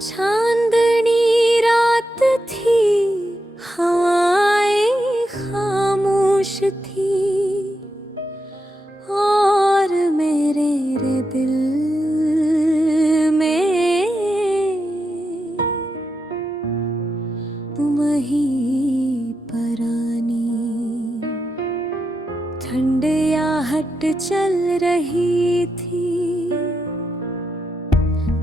चांदनी रात थी, हवाएं खामोश थी और मेरे दिल में तुम ही परानी ठंड आहट चल रही थी।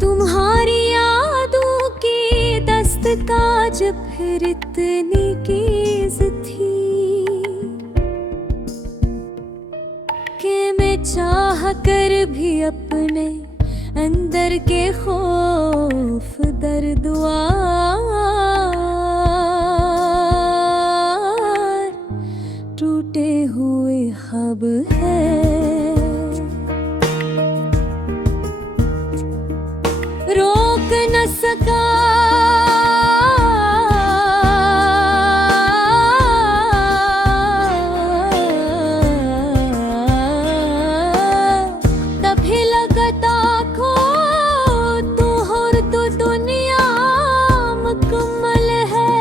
तुम्हारी यादों की दस्तकाज फिर इतनी कीज थी कि मैं चाह कर भी अपने अंदर के खौफ दर्द टूटे हुए ख्वाब है। रोक न सका तभी लगता खो तू और तू दुनिया मुकम्मल है।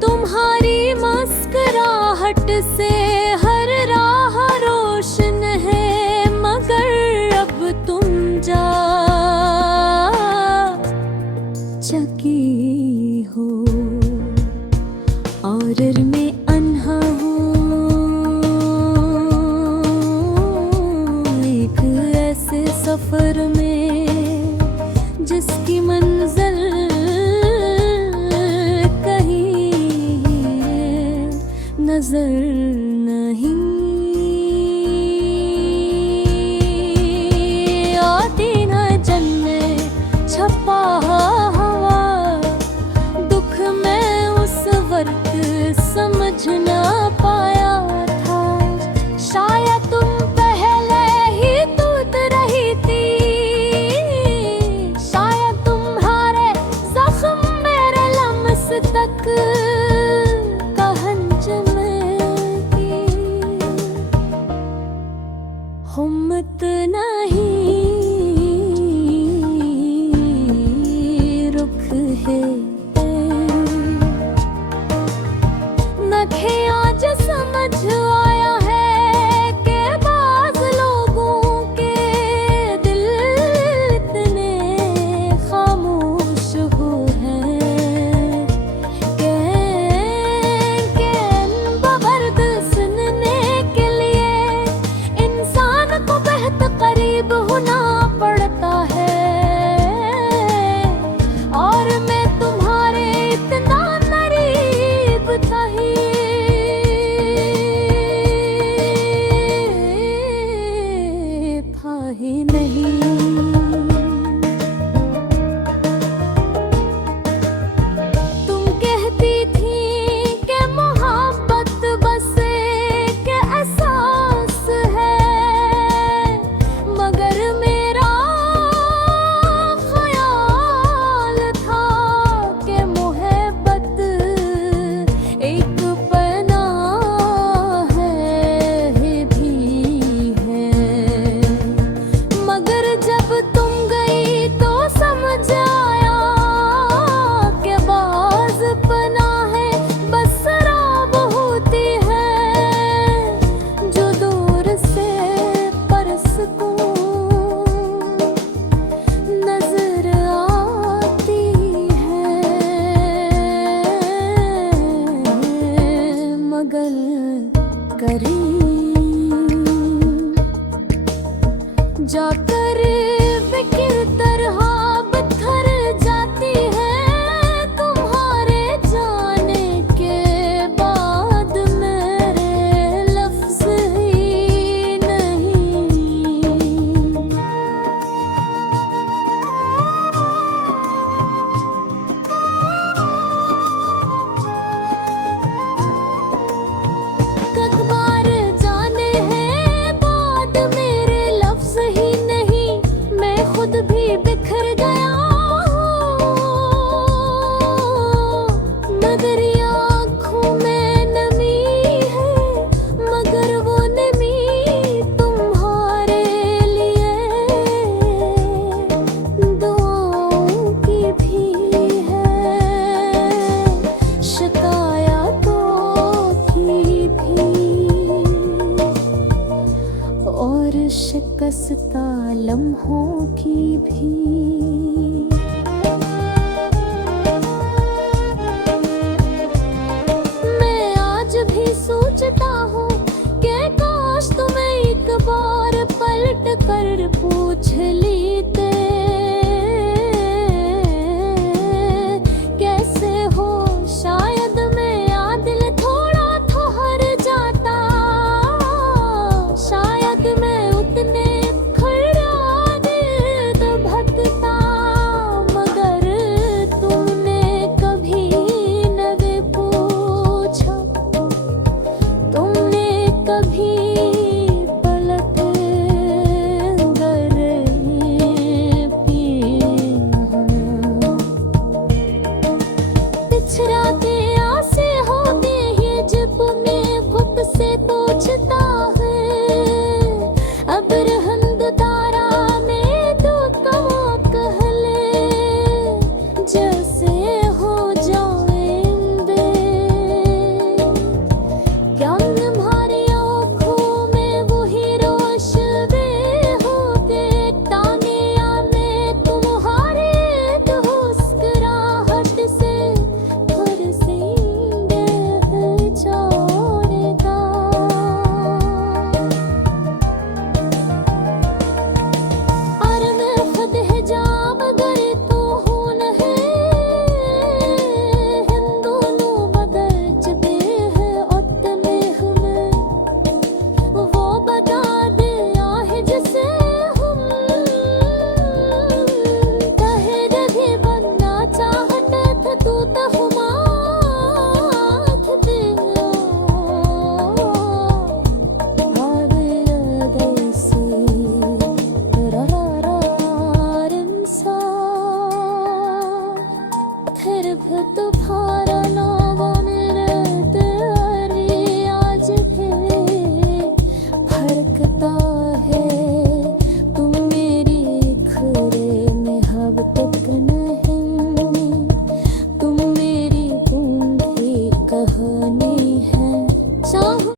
तुम्हारी मुस्कुराहट से हर राह रोशन है, मगर अब तुम जा चकी हो और में अन्हा हो। एक ऐसे सफर में जिसकी मंजिल कहीं नजर नहीं आती, न जन्ने छपा समझ ना पाया था। शायद तुम पहले ही टूट रही थी, शायद तुम्हारे जख्म मेरे लम्स तक कहंज में थी। हिम्मत नहीं रुख है आज समझ आया है कि बाज़ लोगों के दिल इतने खामोश हो हैं कि बबर्द सुनने के लिए इंसान को बहुत करीब होना पड़ता है। और मैं तुम्हारे इतना करीब था ही नहीं। तुम कहती थी कि मोहब्बत बस एक एहसास है, मगर मेरा ख्याल था कि मोहब्बत एक पनाह है भी है। मगर जब तुम गई तो समझ आया कि बाज़ पनाहें बस शराब होती है जो दूर से परस को नजर आती है, मगर करीब जाकर फिक्र तरह पत्थर जाती है। तुम्हारे जाने के बाद मेरे लफ्ज़ ही नहीं। कद बार जाने हैं बाद मेरे लफ्ज़ ही नहीं। शिकस्ता लम्हों की भी। मैं आज भी सोचता हूँ कि काश तुम्हें एक बार पलट कर पूछ लेते, कैसे हो शायद मेरा दिल थोड़ा ठहर जाता, शायद मैं उतने खड़ा दिल भटकता। मगर तुमने कभी न पूछा, तुमने कभी पलट कर पिछड़ा के आसे होते ही जब में घुट से तोचता है। अब रहमद तारा में तो कहले जैसे हो जाएंगे। क्या तुम्हारी आँखों में वही रोशनी होगे, तानिया में तुम्हारे मुस्कुराहट से बरसेंगे बेचारेगा। और मैं फतेह जाम गए तो हूँ नहीं, हम दोनों बदल चुके हैं वक्त में हमें। वो बता दिया है जिसे हम कहे रहे बनना चाहते थे, तू तो हुमात दिया हार गए से फिर भी तुम्हारा नाम मेरे तेरी आज भी फरकता है। तुम मेरी खरे में अब तक नहीं, तुम मेरी गूंगी कहानी है। चाहूं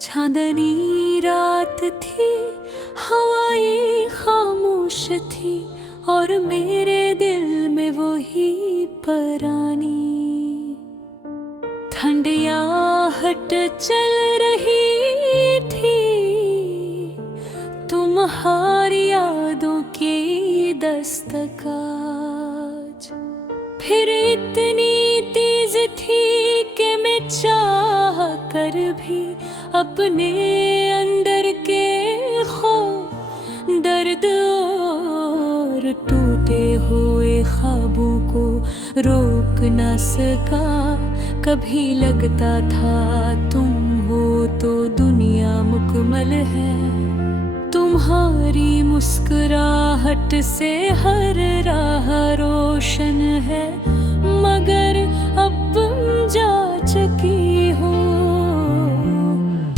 चांदनी रात थी, हवाएं खामोश थी, और मेरे दिल में वही परानी ठंडियाहट चल रही थी। तुम्हारी यादों की दस्तक आज फिर इतनी तेज थी कि मैं चाह कर भी अपने अंदर के खौफ, दर्द और टूटे हुए ख्वाबों को रोक न सका। कभी लगता था तुम हो तो दुनिया मुकम्मल है, तुम्हारी मुस्कुराहट से हर राह रोशन है। मगर अब तुम जा चुकी हो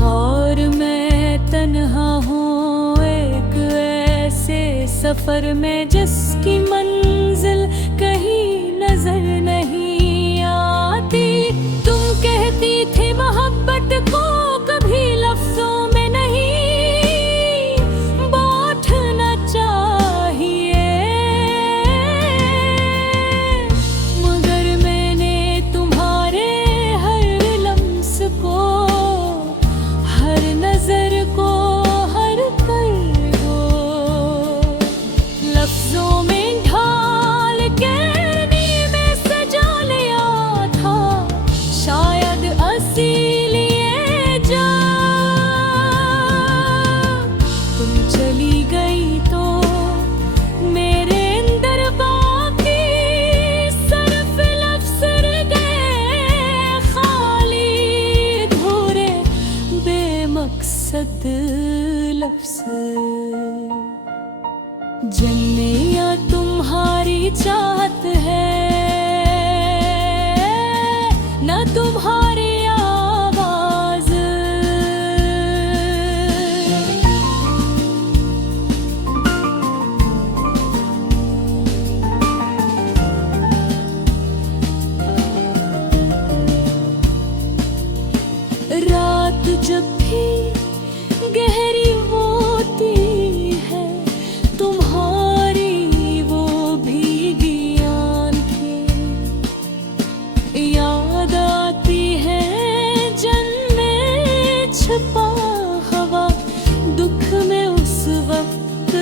और मैं तन्हा हूँ एक ऐसे सफर में जिसकी मंजिल कहीं नजर नहीं आती। तुम कहती थी मोहब्बत को कभी लफ्जों में नहीं बांटना चाहिए, मगर मैंने तुम्हारे हर लम्स को, हर नजर को, हर पल को लफ्जों जब भी गहरी होती है तुम्हारी वो भीगी आंखें, याद आती है जन्मे छुपा हवा, दुख में उस वक्त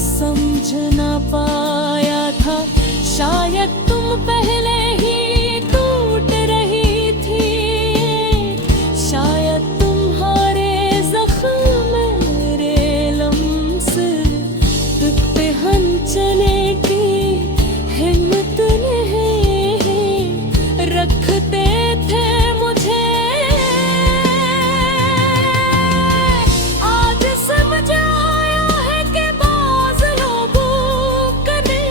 समझ ना पाया था, शायद तुम पहले ही टूट रही थी, शायद तुम्हारे जख्म मेरे लम्स तुझ पे हंसने की हिम्मत नहीं रखते थे मुझे। आज समझ आया है कि बाज़ लोगों कने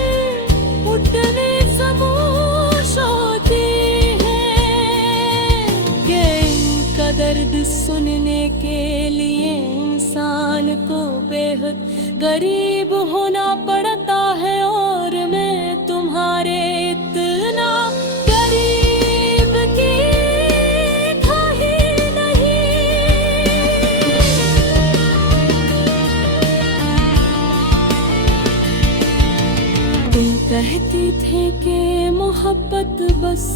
उठने समोश होती है, कि इनका दर्द सुनने के लिए इंसान को बेहद गरीब होना पड़ता है, और मैं तुम्हारे इतना गरीब की था ही नहीं। तुम कहती थे कि मोहब्बत बस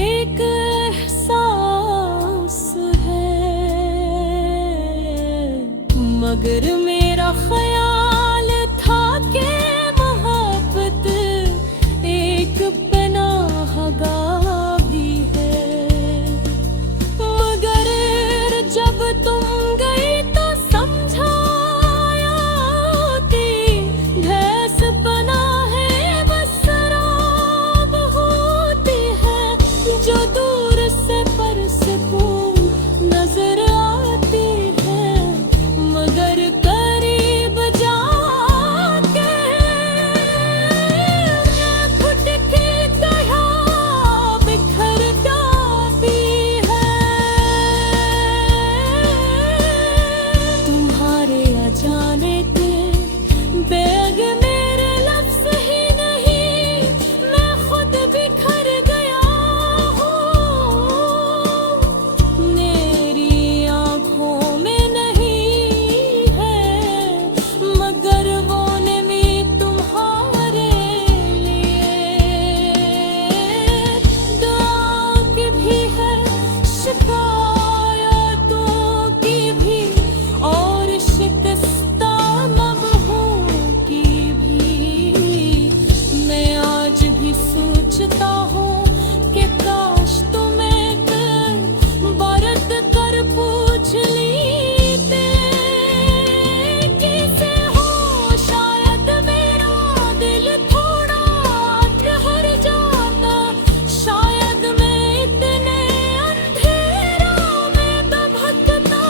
एक एहसास है, मगर मेरा ख्याल था कि मोहब्बत एक पनाहगाह भी है, मगर जब तुम गई तो समझाती भैंस पनाहे बस शराब होती है, जो दूर से पर सुकून नजर आती है, मगर करीब जाके घुट की तरह बिखर जाती है। तुम्हारे अजाने के बैग मेरे लफ्ज़ ही नहीं, मैं खुद बिखर गया हूँ, मेरी आँखों में नहीं है मगर वो नमी तुम्हारे लिए, दुआ की भी है शिकायतों की भी, और शिकस्ता लम्हों की भी, मैं आज भी सोचता हूँ कि काश तुम एक बरत कर पूछ लीते किसे हो, शायद मेरा दिल थोड़ा ठहर जाता, शायद मैं इतने अंधेरों में दबकता,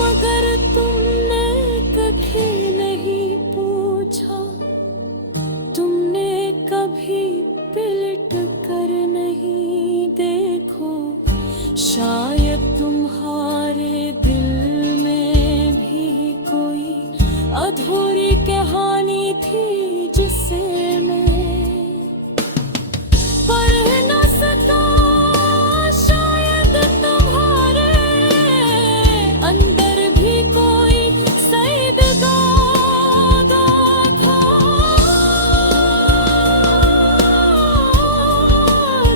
मगर तुमने कभी नहीं पूछा, तुमने कभी पिलट कर नहीं देखो, शायद तुम्हारे दिल में भी कोई अधूरी कहानी थी जिसे मैं पढ़ न सका, शायद तुम्हारे अंदर भी कोई सईद गागा था,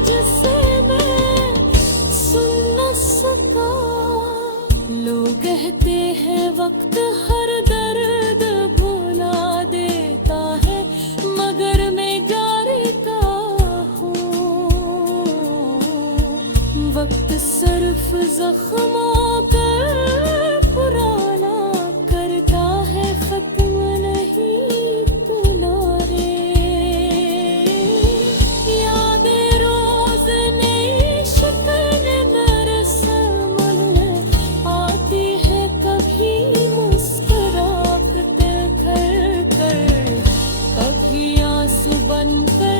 जिसे मैं सुन न सका। लोग कहते हैं वक्त हर दर्द भुला देता है, मगर मैं जानता हूँ वक्त सिर्फ जख्मों का पुराना करता है, खत्म नहीं भुला रे। यादें रोज नई शक्ल मेरे सामने आती है, कभी मुस्कुराहट कर कर, कभी आंसू बनकर